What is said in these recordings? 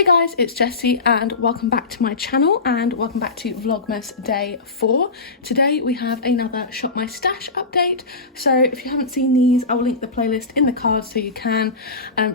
Hey guys, it's Jessie and welcome back to my channel and welcome back to Vlogmas Day 4. Today we have another Shop My Stash update. So if you haven't seen these, I'll link the playlist in the cards so you can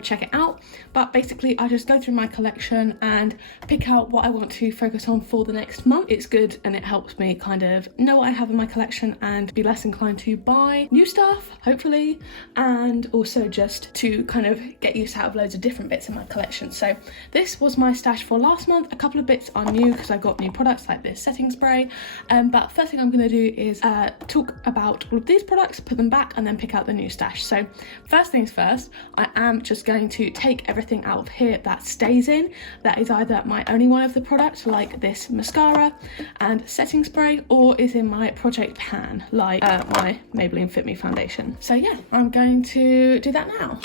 check it out. But basically I just go through my collection and pick out what I want to focus on for the next month. It's good and it helps me kind of know what I have in my collection and be less inclined to buy new stuff, hopefully, and also just to kind of get used to have loads of different bits in my collection. So this was my stash for last month. A couple of bits are new because I got new products like this setting spray, but first thing I'm going to do is talk about all of these products, put them back, and then pick out the new stash. So first things first, I am just going to take everything out of here that stays in. That is either my only one of the products like this mascara and setting spray, or is in my project pan like my Maybelline Fit Me foundation. So yeah, I'm going to do that now.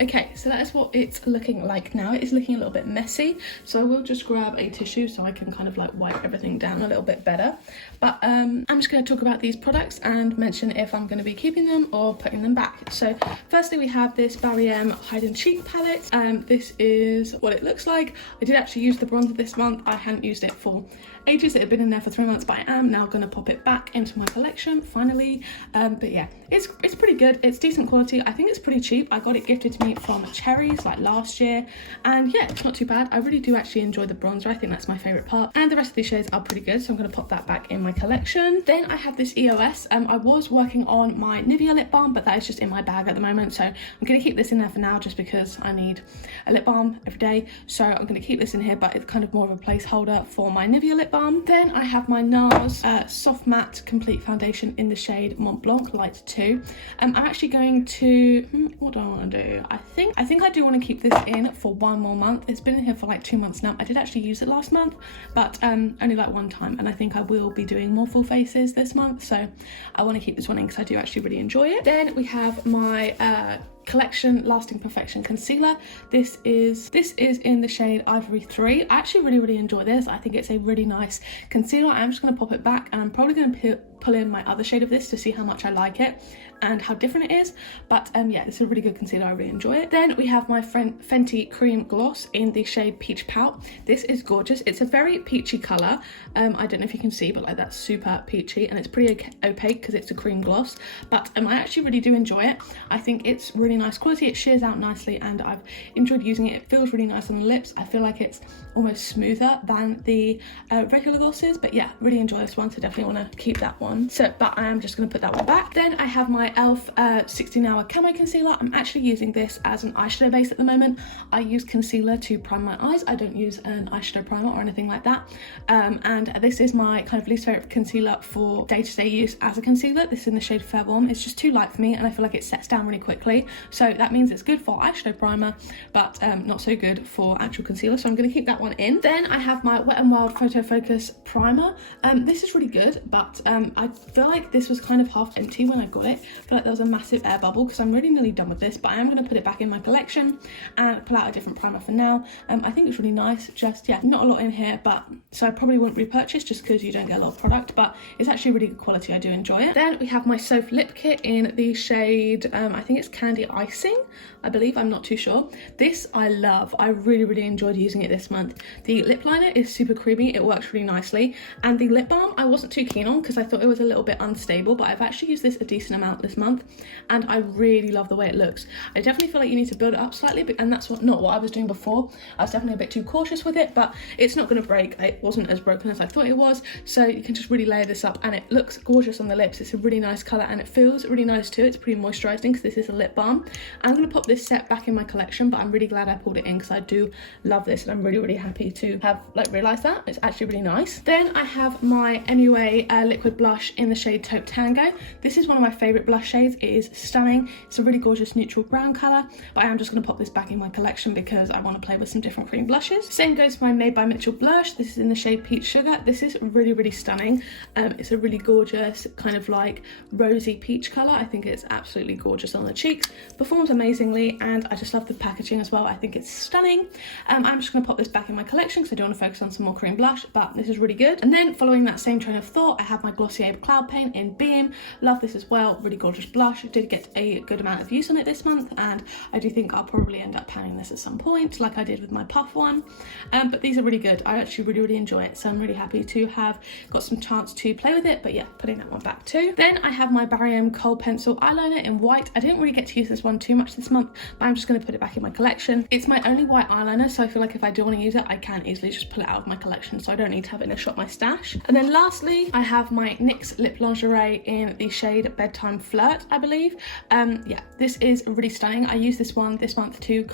Okay, so that is what it's looking like now. It is looking a little bit messy, so I will just grab a tissue so I can kind of like wipe everything down a little bit better. But I'm just going to talk about these products and mention if I'm going to be keeping them or putting them back. So firstly we have this Barry M Hide and Cheek palette. This is what it looks like. I did actually use the bronzer this month. I hadn't used it for ages. It had been in there for 3 months, but I am now going to pop it back into my collection finally. But yeah, it's pretty good. It's decent quality. I think it's pretty cheap. I got it gifted to me from Cherries like last year, and yeah, it's not too bad. I really do actually enjoy the bronzer. I think that's my favorite part, and the rest of these shades are pretty good, so I'm going to pop that back in my collection. Then I have this EOS. I was working on my Nivea lip balm, but that is just in my bag at the moment, so I'm going to keep this in there for now just because I need a lip balm every day. So I'm going to keep this in here, but it's kind of more of a placeholder for my Nivea lip balm. Then I have my NARS Soft Matte Complete Foundation in the shade Mont Blanc Light 2. I'm actually going to what do I want to do? I think I do want to keep this in for one more month. It's been in here for like 2 months now. I did actually use it last month, but only like one time, and I think I will be doing more full faces this month, so I want to keep this one in because I do actually really enjoy it. Then we have my Collection Lasting Perfection concealer. This is in the shade Ivory 3. I actually really enjoy this. I think it's a really nice concealer. I'm just going to pop it back, and I'm probably going to pull in my other shade of this to see how much I like it and how different it is. But yeah, it's a really good concealer. I really enjoy it. Then we have my Fenty Cream Gloss in the shade Peach Pout. This is gorgeous. It's a very peachy colour. I don't know if you can see, but like that's super peachy, and it's pretty opaque because it's a cream gloss, but I actually really do enjoy it. I think it's really nice quality. It shears out nicely and I've enjoyed using it. It feels really nice on the lips. I feel like it's almost smoother than the regular glosses, but yeah, really enjoy this one, so definitely want to keep that one. So but I am just going to put that one back. Then I have my ELF 16 Hour Camo Concealer. I'm actually using this as an eyeshadow base at the moment. I use concealer to prime my eyes. I don't use an eyeshadow primer or anything like that, and this is my kind of least favourite concealer for day-to-day use as a concealer. This is in the shade Fair Warm. It's just too light for me and I feel like it sets down really quickly, so that means it's good for eyeshadow primer but not so good for actual concealer, so I'm going to keep that one in. Then I have my Wet n Wild Photo Focus primer. This is really good, but I feel like this was kind of half empty when I got it. I feel like there was a massive air bubble because I'm really nearly done with this, but I am going to put it back in my collection and pull out a different primer for now. I think it's really nice. Just yeah, not a lot in here, but so I probably won't repurchase just because you don't get a lot of product, but it's actually really good quality. I do enjoy it. Then we have my Soph lip kit in the shade I think it's Candy Icing, I believe, I'm not too sure. This I love. I really enjoyed using it this month. The lip liner is super creamy. It works really nicely, and the lip balm I wasn't too keen on because I thought it was a little bit unstable, but I've actually used this a decent amount this month and I really love the way it looks. I definitely feel like you need to build it up slightly, and that's not what I was doing before. I was definitely a bit too cautious with it, but it's not going to break. It wasn't as broken as I thought it was, so you can just really layer this up and it looks gorgeous on the lips. It's a really nice colour and it feels really nice too. It's pretty moisturising because this is a lip balm. I'm going to pop this set back in my collection, but I'm really glad I pulled it in because I do love this and I'm really happy to have like realised that. It's actually really nice. Then I have my MUA liquid blush in the shade Taupe Tango. This is one of my favourite blush shades. It is stunning. It's a really gorgeous neutral brown colour, but I am just going to pop this back in my collection because I want to play with some different cream blushes. Same goes for my Made by Mitchell blush. This is in the shade Peach Sugar. This is really stunning. It's a really gorgeous kind of like rosy peach colour. I think it's absolutely gorgeous on the cheeks. Performs amazingly, and I just love the packaging as well. I think it's stunning. I'm just going to pop this back in my collection because I do want to focus on some more cream blush, but this is really good. And then following that same train of thought, I have my Glossier Glossier Cloud Paint in Beam. Love this as well, really gorgeous blush. I did get a good amount of use on it this month, and I do think I'll probably end up panning this at some point, like I did with my puff one. But these are really good. I actually really enjoy it, so I'm really happy to have got some chance to play with it. But yeah, putting that one back too. Then I have my Barry M Kohl Pencil Eyeliner in white. I didn't really get to use this one too much this month, but I'm just going to put it back in my collection. It's my only white eyeliner, so I feel like if I do want to use it, I can easily just pull it out of my collection, so I don't need to have it in a Shop My Stash. And then lastly, I have my NYX Lip Lingerie in the shade Bedtime Flirt, I believe. Yeah, this is really stunning. I used this one this month to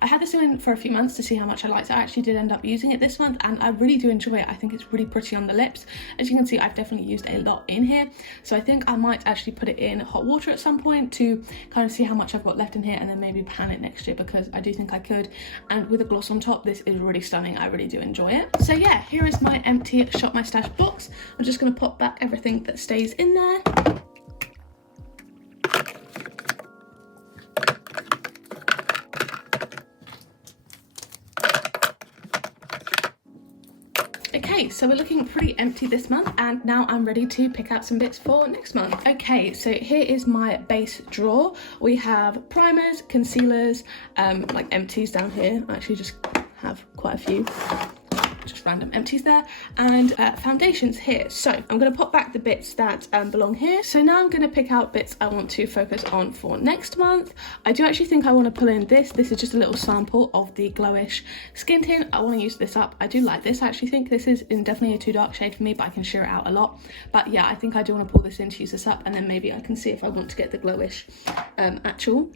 I had this in for a few months to see how much I liked it. I actually did end up using it this month, and I really do enjoy it. I think it's really pretty on the lips. As you can see, I've definitely used a lot in here, so I think I might actually put it in hot water at some point to kind of see how much I've got left in here, and then maybe pan it next year, because I do think I could. And with a gloss on top, this is really stunning. I really do enjoy it. So yeah, here is my empty Shop My Stash box. I'm just going to pop back everything that stays in there. Okay, so we're looking pretty empty this month, and now I'm ready to pick out some bits for next month. Okay, so here is my base drawer. We have primers, concealers, like empties down here. I actually just have quite a few. Just random empties there, and foundations here. So I'm going to pop back the bits that belong here. So now I'm going to pick out bits I want to focus on for next month. I do actually think I want to pull in this. This is just a little sample of the Glowish Skin Tint. I want to use this up. I do like this. I actually think this is definitely a too dark shade for me, but I can sheer it out a lot. But yeah, I think I do want to pull this in to use this up, and then maybe I can see if I want to get the Glowish actual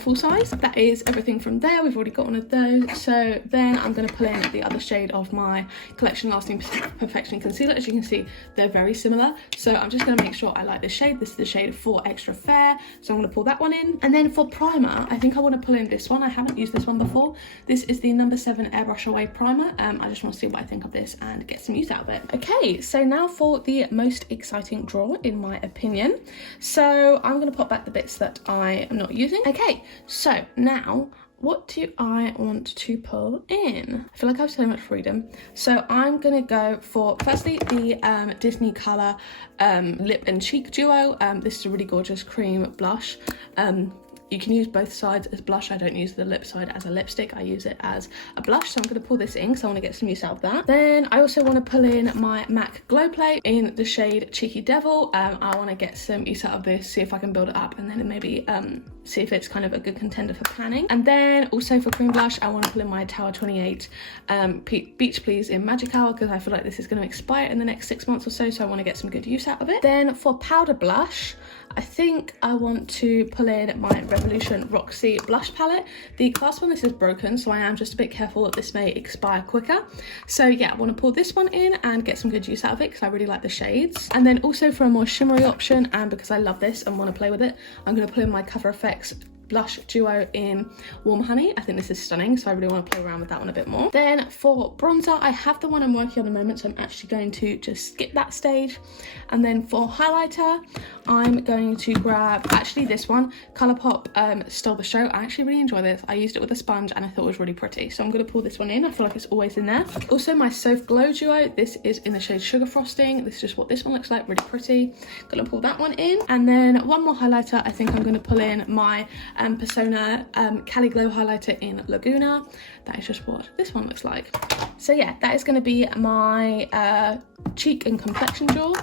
full size. That is everything from there. We've already got one of those. So then I'm going to pull in the other shade of my Collection Lasting Perfection concealer. As you can see, they're very similar, so I'm just going to make sure I like this shade. This is the shade 4 Extra Fair, so I'm going to pull that one in. And then for primer, I think I want to pull in this one. I haven't used this one before. This is the No. 7 Airbrush Away primer. I just want to see what I think of this and get some use out of it. Okay, so now for the most exciting drawer, in my opinion. So I'm going to pop back the bits that I am not using. Okay, so now what do I want to pull in? I feel like I have so much freedom. So I'm gonna go for firstly the Disney Colour lip and cheek duo. This is a really gorgeous cream blush. You can use both sides as blush. I don't use the lip side as a lipstick. I use it as a blush. So I'm going to pull this in because I want to get some use out of that. Then I also want to pull in my MAC Glow Play in the shade Cheeky Devil. I want to get some use out of this, see if I can build it up, and then maybe see if it's kind of a good contender for panning. And then also for cream blush, I want to pull in my Tower 28 Beach Please in Magic Hour, because I feel like this is going to expire in the next 6 months or so, so I want to get some good use out of it. Then for powder blush, I think I want to pull in my Revolution Roxy blush palette. The class one, this is broken, so I am just a bit careful that this may expire quicker. So yeah, I want to pull this one in and get some good use out of it because I really like the shades. And then also for a more shimmery option, and because I love this and want to play with it, I'm going to pull in my Cover FX blush duo in Warm Honey. I think this is stunning, so I really want to play around with that one a bit more. Then for bronzer, I have the one I'm working on at the moment, so I'm actually going to just skip that stage. And then for highlighter, I'm going to grab actually this one, Colourpop Stole the Show. I actually really enjoy this. I used it with a sponge and I thought it was really pretty, so I'm going to pull this one in. I feel like it's always in there. Also my Soph Glow duo, this is in the shade Sugar Frosting. This is just what this one looks like, really pretty. Gonna pull that one in. And then one more highlighter, I think I'm going to pull in my Persona Cali Glow highlighter in Laguna. That is just what this one looks like. So yeah, that is going to be my cheek and complexion drawer.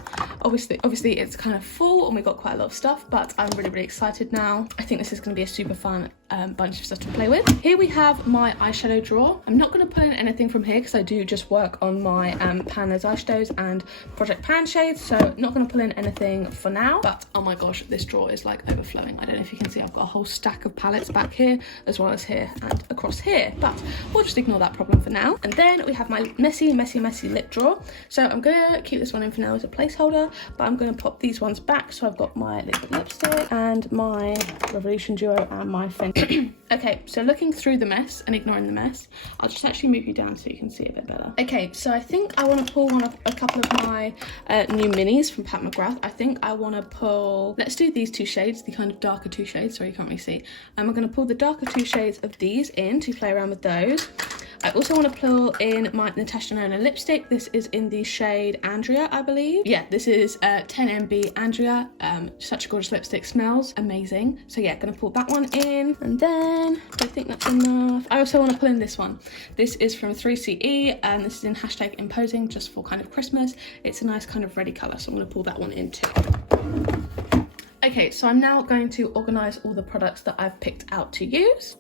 Obviously it's kind of full and we've got quite a lot of stuff, but I'm really excited now. I think this is going to be a super fun bunch of stuff to play with. Here we have my eyeshadow drawer. I'm not going to put in anything from here because I do just work on my Pan those eyeshadows and Project Pan shades, so not going to pull in anything for now. But oh my gosh, this drawer is like overflowing. I don't know if you can see, I've got a whole stack of palettes back here as well as here and across here, but we'll just ignore that problem for now. And then we have my messy lip drawer. So I'm going to keep this one in for now as a placeholder, but I'm going to pop these ones back. So I've got my liquid lipstick and my Revolution duo and my Fenty. Okay, so looking through the mess and ignoring the mess, I'll just actually move you down so you can see a bit better. Okay, so I think I want to pull a couple of my new minis from Pat McGrath. I think I want to pull, let's do these two shades, the kind of darker two shades, sorry you can't really see. I'm going to pull the darker two shades of these in to play around with those. I also want to pull in my Natasha Denona lipstick. This is in the shade Andrea, I believe. Yeah, this is 10MB Andrea. Such a gorgeous lipstick, smells amazing. So yeah, gonna pull that one in. And then, I think that's enough. I also want to pull in this one. This is from 3CE, and this is in #imposing, just for kind of Christmas. It's a nice kind of reddy colour, so I'm gonna pull that one in too. Okay, so I'm now going to organise all the products that I've picked out to use.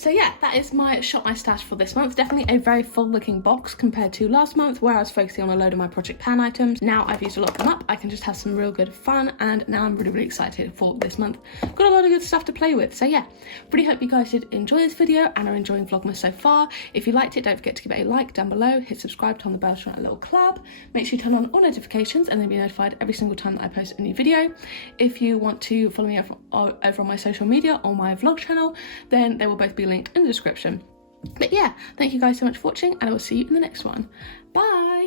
So yeah, that is my Shop My Stash for this month. Definitely a very full looking box compared to last month where I was focusing on a load of my Project Pan items. Now I've used a lot of them up, I can just have some real good fun, and now I'm really excited for this month. Got a lot of good stuff to play with. So yeah, really hope you guys did enjoy this video and are enjoying Vlogmas so far. If you liked it, don't forget to give it a like down below, hit subscribe, turn on the bell to join a little club. Make sure you turn on all notifications and then be notified every single time that I post a new video. If you want to follow me over on my social media or my vlog channel, then they will both be linked in the description. But yeah, thank you guys so much for watching, and I will see you in the next one. Bye!